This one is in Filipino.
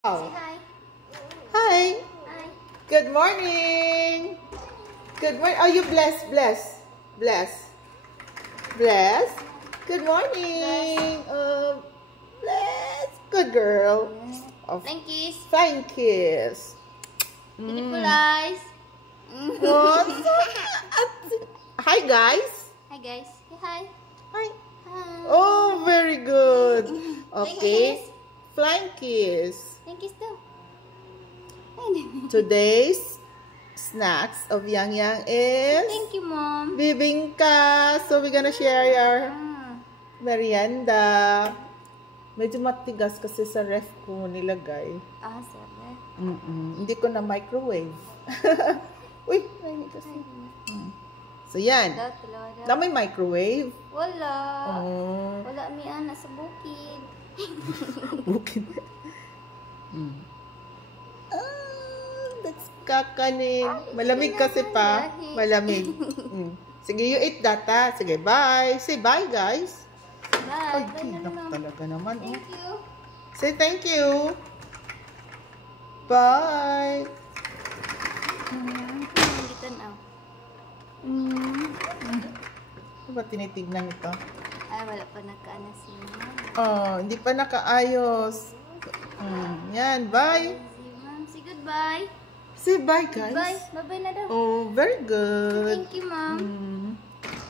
Say hi. Hi. Hi. Good morning. Good morning. Are you blessed? Blessed. Blessed. Blessed. Good morning. Blessed. Good girl. Of Thank you. flying kiss. Beautiful eyes. What's Hi guys. Hi guys. Say hi. Hi. Hi. Oh, very good. Okay. Kiss. Flying kiss. Thank you too. Today's snacks of Yang Yang is Thank you, Mom. bibingka. So we're gonna share your Ah. merienda. Medyo matigas kasi sa ref ko nilagay. Sabi. Hindi ko na microwave. Uy, nainig kasi. So yan. Na may microwave. Wala. Oh. Wala mi ana sa bukid. Bukid. That's kakanin. Malamig kasi pa. Malamig. Sige, you eat that ha. Sige, bye. Say bye, guys. Bye. Ay, Bye na kinap lang. talaga naman. Thank you. Say thank you. Bye. Hindi tanaw. Ano ba tinitignan ito? Ay, wala pa nagkaana si Mom. Oh, hindi pa nakaayos. Yan, bye. Si Mom, say goodbye. Say bye, guys. Bye. Bye-bye na daw. Oh, very good. Thank you, Mom.